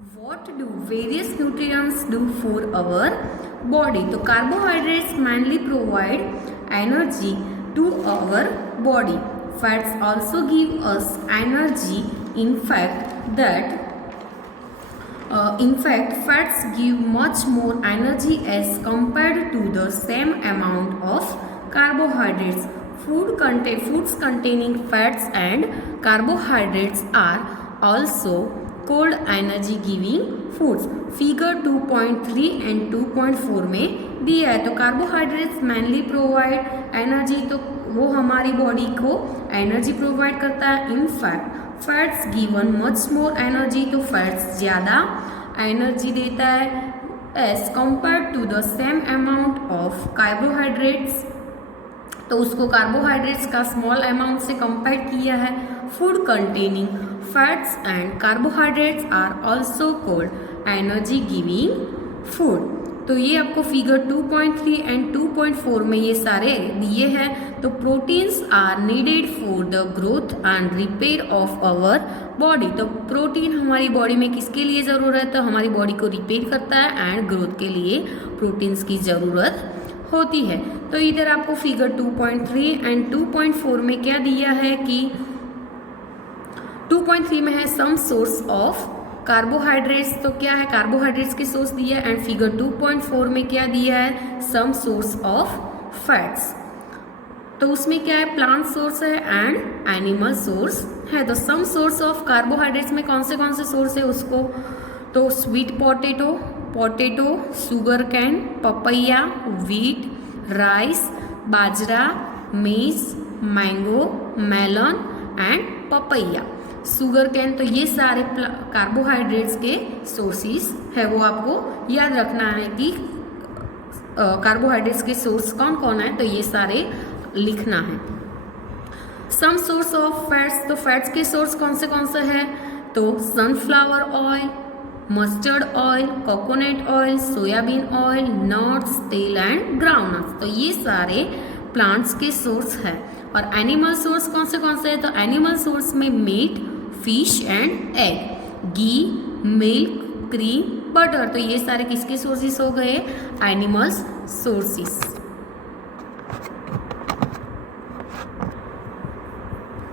What do various nutrients do for our body? तो carbohydrates mainly provide energy to our body. Fats also give us energy. In fact, fats give much more energy as compared to the same amount of carbohydrates. Foods containing fats and carbohydrates are also called energy giving foods. Figure 2.3 and 2.4 में दिया है। तो carbohydrates mainly provide energy, तो वो हमारी body को energy provide करता है। In fact fats given much more energy, तो फैट्स ज़्यादा एनर्जी देता है as compared to the same amount of carbohydrates, तो उसको कार्बोहाइड्रेट्स का स्मॉल अमाउंट से कंपेयर किया है। Food containing fats and carbohydrates are also called energy giving food. तो ये आपको फिगर 2.3 एंड 2.4 में ये सारे दिए हैं। तो proteins are needed for the growth and repair of our body. तो प्रोटीन हमारी बॉडी में किसके लिए ज़रूरत है? तो हमारी बॉडी को रिपेयर करता है एंड ग्रोथ के लिए प्रोटीन्स की ज़रूरत होती है। तो इधर आपको फिगर 2.3 एंड 2.4 में क्या दिया है कि 2.3 में है सम सोर्स ऑफ कार्बोहाइड्रेट्स, तो क्या है कार्बोहाइड्रेट्स के सोर्स दिया है। एंड फिगर 2.4 में क्या दिया है सम सोर्स ऑफ फैट्स, तो उसमें क्या है प्लांट सोर्स है एंड एनिमल सोर्स है। तो सम सोर्स ऑफ कार्बोहाइड्रेट्स में कौन से सोर्स है उसको, तो sweet potato, sugar cane, papaya, wheat, rice, bajra, maize, mango, melon and papaya, sugar cane. तो ये सारे कार्बोहाइड्रेट्स के सोर्सेस है, वो आपको याद रखना है कि कार्बोहाइड्रेट्स के सोर्स कौन कौन है, तो ये सारे लिखना है। सम सोर्स ऑफ फैट्स, तो फैट्स के सोर्स कौन से है, तो sunflower oil, mustard oil, coconut oil, soybean oil, nuts, तेल एंड ग्राउंडनट्स। तो ये सारे प्लांट्स के सोर्स है। और एनिमल सोर्स कौन से है, तो एनिमल सोर्स में meat, fish and egg, ghee, milk, cream, butter. तो ये सारे किसके सोर्सेस हो गए, एनिमल्स सोर्सेस।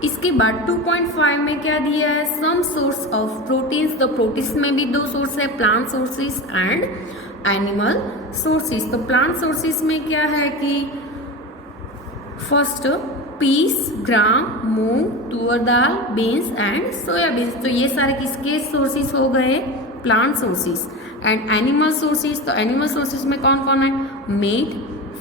इसके बाद 2.5 में क्या दिया है सम सोर्स ऑफ प्रोटीन्स। तो प्रोटीन्स में भी दो सोर्स है, plant sources and animal sources. तो प्लांट सोर्सेस में क्या है कि फर्स्ट पीस, ग्राम, मूंग, तुअर दाल, बीन्स एंड सोयाबीन्स। तो ये सारे किसके सोर्सेस हो गए, plant sources. And animal sources, तो एनिमल सोर्सेस में कौन कौन है, मीट,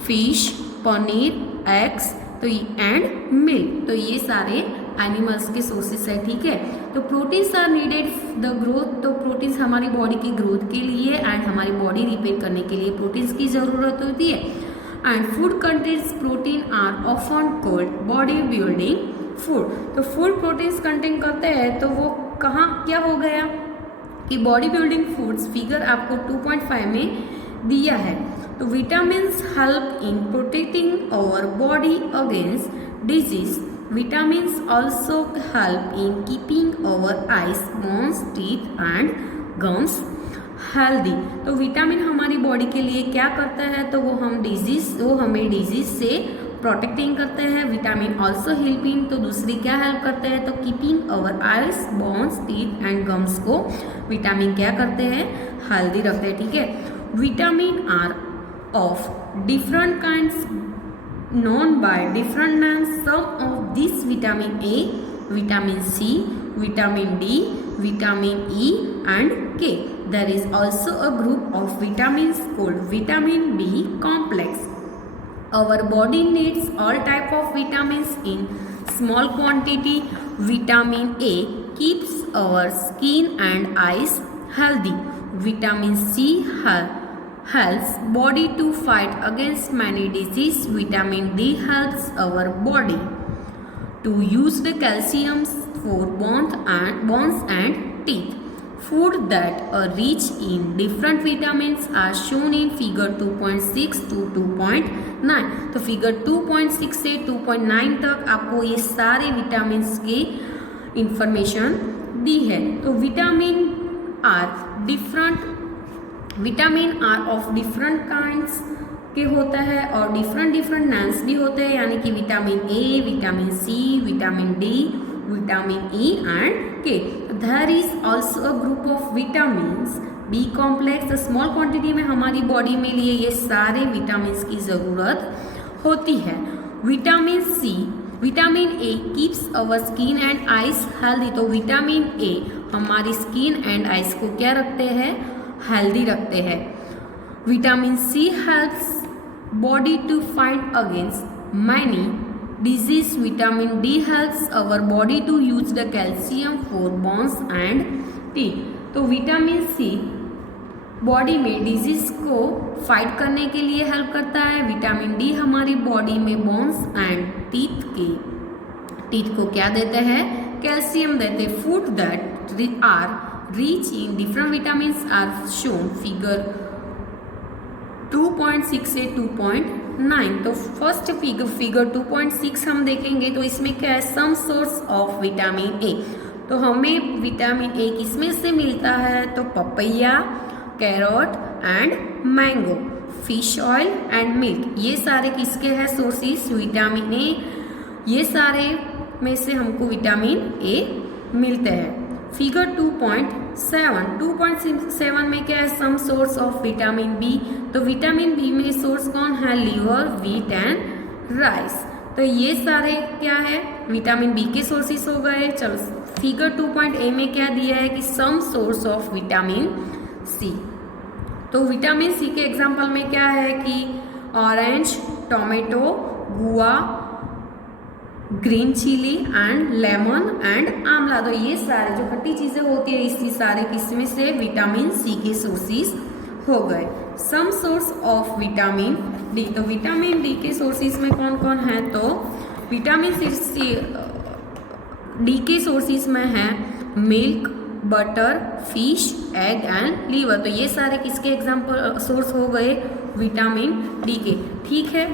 फिश, पनीर, एग्स, तो एंड मिल्क। तो ये सारे एनिमल्स के सोर्सेस है, ठीक है। तो proteins are needed the growth, तो प्रोटीन्स हमारी बॉडी की ग्रोथ के लिए एंड हमारी बॉडी रिपेयर करने के लिए प्रोटीन्स की ज़रूरत होती है। And food contains protein are often called body building food. तो फूड प्रोटीन्स कंटेन करते हैं, तो वो कहाँ क्या हो गया कि बॉडी बिल्डिंग फूड्स। फिगर आपको 2.5 में दिया है। तो vitamins help in protecting our body against disease. Vitamins also help in keeping our eyes, bones, teeth and gums healthy. तो विटामिन हमारी बॉडी के लिए क्या करता है, तो वो हमें डिजीज से प्रोटेक्टिंग करते हैं। विटामिन ऑल्सो हेल्पिंग, तो दूसरी क्या हेल्प करते हैं, तो keeping our eyes, bones, teeth and gums को विटामिन क्या करते हैं, हेल्दी रखते हैं, ठीक है। Vitamin are of different kinds known by different names. Some of these vitamin A, vitamin C, vitamin D, vitamin E and K. There is also a group of vitamins called vitamin B complex. Our body needs all type of vitamins in small quantity. Vitamin A keeps our skin and eyes healthy. Vitamin C helps body to fight against many diseases. Vitamin D helps our body to use the calcium for bones and teeth. Food that are rich in different vitamins are shown in figure 2.6 to 2.9. तो figure 2.6 से 2.9 तक आपको ये सारे vitamins की information दी है। तो vitamin are different vitamin are of different kinds के होता है और डिफरेंट नेम्स भी होते हैं, यानी कि vitamin A, vitamin C, vitamin D, vitamin E and K. There is also a group of vitamins B complex. Small quantity में हमारी बॉडी में लिए ये सारे विटामिन की ज़रूरत होती है. Vitamin C, vitamin A keeps our skin and eyes healthy. तो विटामिन ए हमारी स्किन एंड आइज को क्या रखते हैं, हेल्दी रखते हैं. Vitamin C helps body to fight against many disease. Vitamin D helps our body to use the calcium for bones and teeth. तो vitamin C body में disease को फाइट करने के लिए हेल्प करता है. विटामिन डी हमारी बॉडी में बोन्स एंड टीथ को क्या देते हैं, कैल्शियम देते हैं. Food that are rich in different vitamins are shown figure 2.6 से 2.9. तो फर्स्ट फिगर 2.6 हम देखेंगे तो इसमें क्या है, some source of vitamin A. तो हमें विटामिन ए किसमें से मिलता है, तो papaya, carrot and mango, fish oil and milk. ये सारे किसके हैं सोर्सेस, विटामिन ए. ये सारे में से हमको विटामिन ए मिलते हैं. फिगर 2.7 में क्या है, some source of vitamin B. तो विटामिन बी में सोर्स कौन है, लीवर, व्हीट एंड राइस. तो ये सारे क्या है, विटामिन बी के सोर्सेस हो गए. चलो फिगर 2.a में क्या दिया है कि some source of vitamin C. तो विटामिन सी के एग्जाम्पल में क्या है कि orange, tomato, guava, green chilli and lemon and amla. तो ये सारे जो खट्टी चीज़ें होती है इसी सारे किस्में से विटामिन सी के सोर्सेस हो गए. Some source of vitamin D. तो विटामिन डी के सोर्सेस में कौन कौन है, तो विटामिन सी डी के सोर्सेस में है milk, butter, fish, egg and liver. तो ये सारे किसके एग्जाम्पल सोर्स हो गए, विटामिन डी के. ठीक है,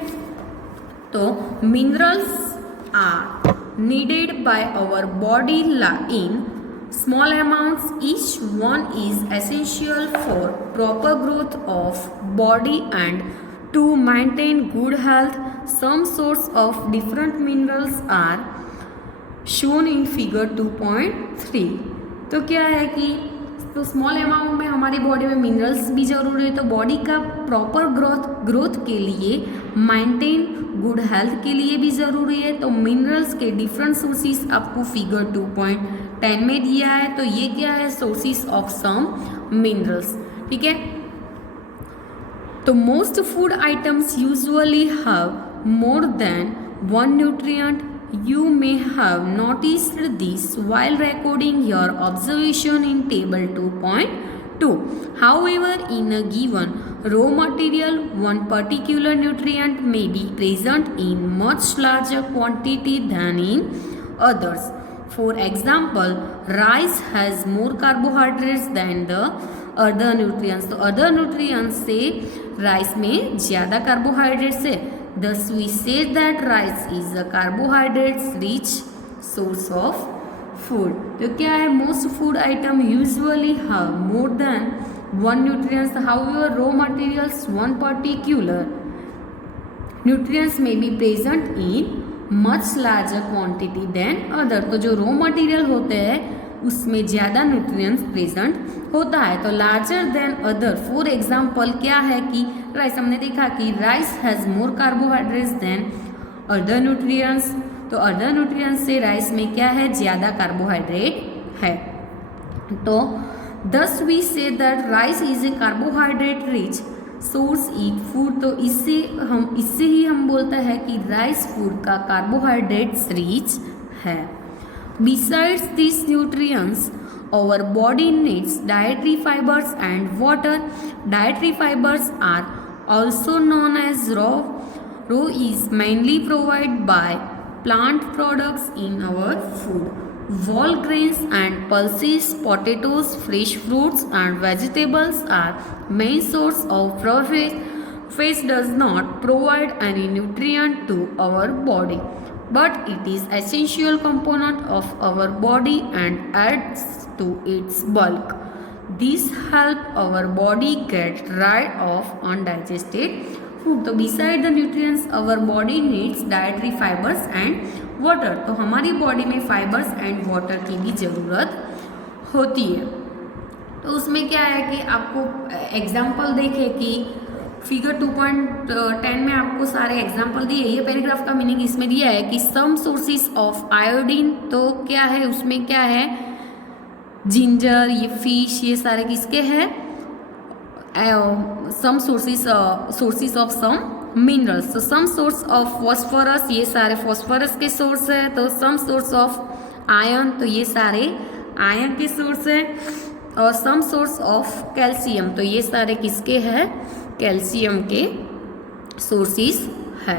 तो minerals are needed by our body in small amounts. Each one is essential for proper growth of body and to maintain good health. Some source of different minerals are shown in figure 2.3. तो क्या है कि तो small amount में हमारी body में minerals भी जरूरी है. तो बॉडी का प्रॉपर ग्रोथ के लिए, मेंटेन गुड हेल्थ के लिए भी ज़रूरी है. तो मिनरल्स के डिफरेंट सोर्सेस आपको फिगर 2.10 में दिया है. तो ये क्या है, सोर्सेस ऑफ सम मिनरल्स. ठीक है, तो most food items usually have more than one nutrient. You may have noticed this while recording your observation in table 2.2. However, in a given raw material, one particular nutrient may be present in much larger quantity than in others. For example, rice has more carbohydrates than the other nutrients. तो other nutrients से rice में ज़्यादा carbohydrates है. Thus we say that rice is a carbohydrates rich source of food. तो क्या है, most food item usually have more than one nutrients. However, raw materials one particular nutrients may be present in much larger quantity than other. तो जो raw material होते हैं उसमें ज़्यादा nutrients present होता है. तो larger than other, for example क्या है कि राइस, हमने देखा कि rice has more carbohydrates than other nutrients. तो अदर न्यूट्रिएंट्स से राइस में क्या है, ज़्यादा कार्बोहाइड्रेट है. तो thus we say that rice is a carbohydrate rich source eat food. तो इससे ही हम बोलते हैं कि राइस फूड का कार्बोहाइड्रेट्स रिच है. Besides these nutrients, our body needs dietary fibers and water. Dietary fibers are also known as raw. Raw is mainly provided by plant products in our food. Whole grains and pulses, potatoes, fresh fruits and vegetables are main source of protein. Fish does not provide any nutrient to our body, but it is essential component of our body and adds to its bulk. This help our body get rid of undigested food. तो beside the nutrients our body needs dietary fibres and water. तो हमारी body में fibres and water की भी ज़रूरत होती है। तो उसमें क्या है कि आपको एग्जाम्पल देखे कि फिगर 2.10 में आपको सारे एग्जाम्पल दिए। ये पैराग्राफ का मीनिंग इसमें दिया है कि सम सोर्सेज ऑफ आयोडीन, तो क्या है उसमें क्या है, जिंजर, ये फिश, ये सारे किसके हैं, some sources of some minerals. तो सम सोर्स ऑफ फॉस्फोरस, ये सारे फॉस्फोरस के सोर्स है। तो सम सोर्स ऑफ आयरन, तो ये सारे आयरन के सोर्स है। और सम सोर्स ऑफ कैल्शियम, तो ये सारे किसके हैं, कैल्शियम के सोर्सेस है।